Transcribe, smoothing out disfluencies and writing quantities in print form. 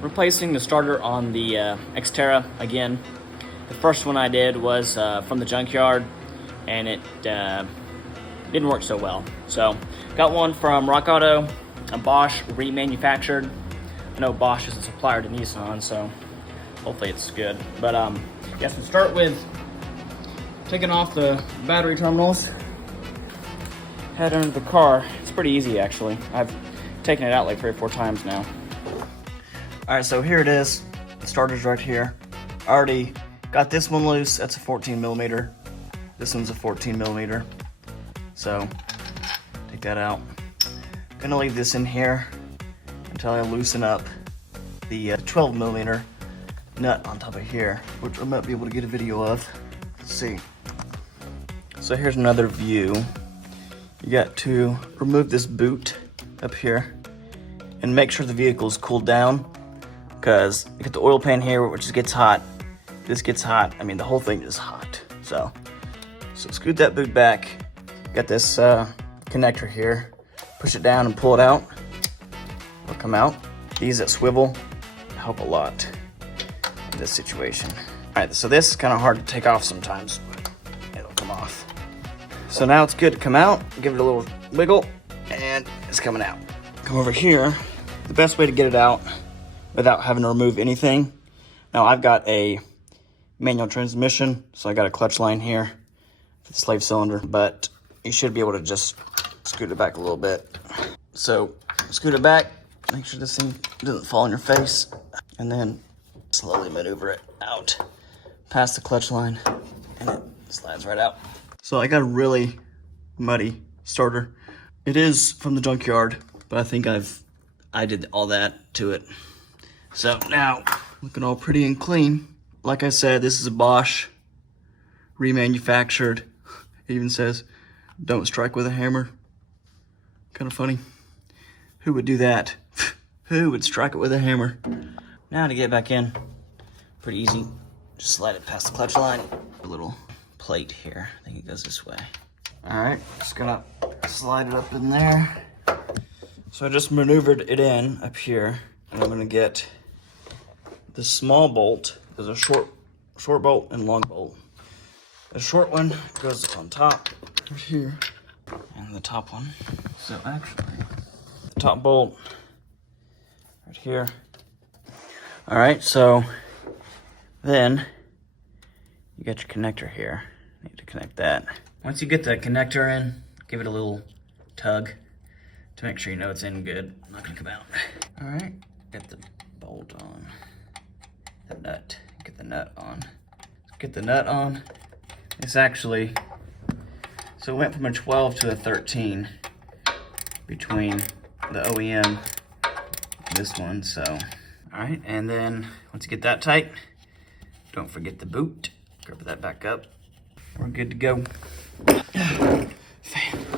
replacing the starter on the Xterra again. The first one I did was from the junkyard, and it didn't work so well. So got one from Rock Auto, a Bosch remanufactured. I know Bosch is a supplier to Nissan, so hopefully it's good. But yes, we'll start with taking off the battery terminals. Head under the car. It's pretty easy actually. I've taken it out like 3 or 4 times now. All right, so here it is. The starter's right here. I already got this one loose. That's a 14 millimeter. This one's a 14 millimeter. So take that out. Gonna leave this in here until I loosen up the 12 millimeter nut on top of here, which I might be able to get a video of. Let's see. So here's another view. You got to remove this boot up here and make sure the vehicle's cooled down, because you get the oil pan here, which just gets hot. This gets hot. I mean, the whole thing is hot. So scoot that boot back. Got this connector here. Push it down and pull it out. It'll come out. These that swivel help a lot in this situation. All right, so this is kind of hard to take off sometimes, but it'll come off. So now it's good to come out. Give it a little wiggle, and it's coming out. Come over here. The best way to get it out without having to remove anything. Now I've got a manual transmission, so I got a clutch line here for the slave cylinder, but you should be able to just scoot it back a little bit. So scoot it back, make sure this thing doesn't fall on your face, and then slowly maneuver it out past the clutch line, and it slides right out. So I got a really muddy starter. It is from the junkyard, but I think I did all that to it. So now, looking all pretty and clean. Like I said, this is a Bosch, remanufactured. It even says, "Don't strike with a hammer." Kind of funny. Who would do that? Who would strike it with a hammer? Now to get back in, pretty easy. Just slide it past the clutch line. A little plate here. I think it goes this way. All right, just gonna slide it up in there. So I just maneuvered it in up here, and I'm gonna get the small bolt. There's a short bolt and long bolt. The short one goes on top right here, and the top one. So actually, the top bolt right here. All right, so then you got your connector here. Need to connect that. Once you get the connector in, give it a little tug to make sure you know it's in good. Not gonna come out. All right, get the bolt on. The nut. Get the nut on. Get the nut on. It's actually, so it went from a 12 to a 13 between the OEM and this one. So, all right, and then once you get that tight, don't forget the boot. Grab that back up. We're good to go. Fan.